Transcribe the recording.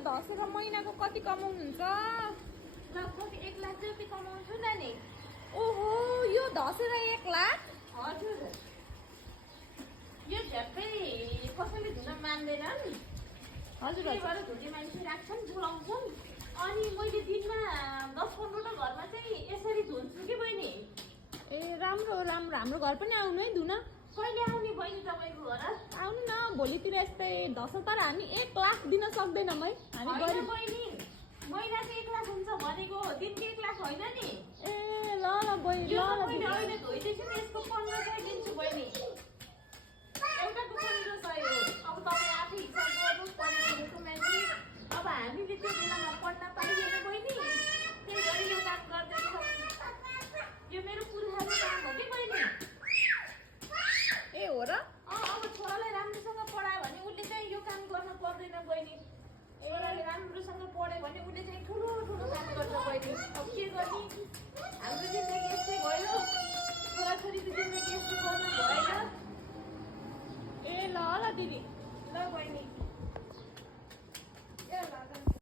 दसैँ र महिनाको कति कमाउनुहुन्छ? लगभग 1 लाख रुपियाँ कमाउँछु नानी। ओहो, यो दसैँ र 1 लाख? हजुर, यो झ्याप्पै कसैले धुन मान्दैनन्। हजुर त्यही भएर धुने मान्छे राख्छन्, बोलाउँछन्। अनि मैले दिनमा 10-15 घरमा चाहिँ यसरी धुन्छु कि बहिनी। ए राम्रो राम्रो, हाम्रो घर पनि आउनु है धुन। कहिले आउने बहिनी तपाईँको घर? आउनु न, भोलितिर यस्तै दसैँ। तर हामी 1 लाख दिन सक्दैनौँ है, हामी होइन गरिब। बहिनी, महिना चाहिँ 1 लाख हुन्छ भनेको, दिनको 1 लाख होइन नि। ए ल ल बहिनी, ल यो त ल मैले दिदी। अहिले धोइदिन्छु नि, यसको 15 सय दिन्छु बहिनी। एउटा दुःखको सय हो। अब तपाईँ आफै हिसाब गर्नुहोस्, पढेको लेखेको मान्छे। अब हामीले त्यो बेलामा पढ्न पाइएन बहिनी, त्यही भएर यो काम गर्दैछ। यो मेरो पुर्खाको काम हो कि बहिनी। ए हो र? अब छोरालाई राम्रोसँग पढायो भने उसले चाहिँ यो काम गर्न पर्दैन बहिनी। छोराले राम्रोसँग पढ्यो भने उसले चाहिँ ठुलो ठुलो काम गर्छ बहिनी। अब के गर्ने, हाम्रो जिन्दगी यस्तै भयो, छोराछोरीको जिन्दगी यस्तो गर्न भएन। ए ल ल दिदी। ल बहिनी।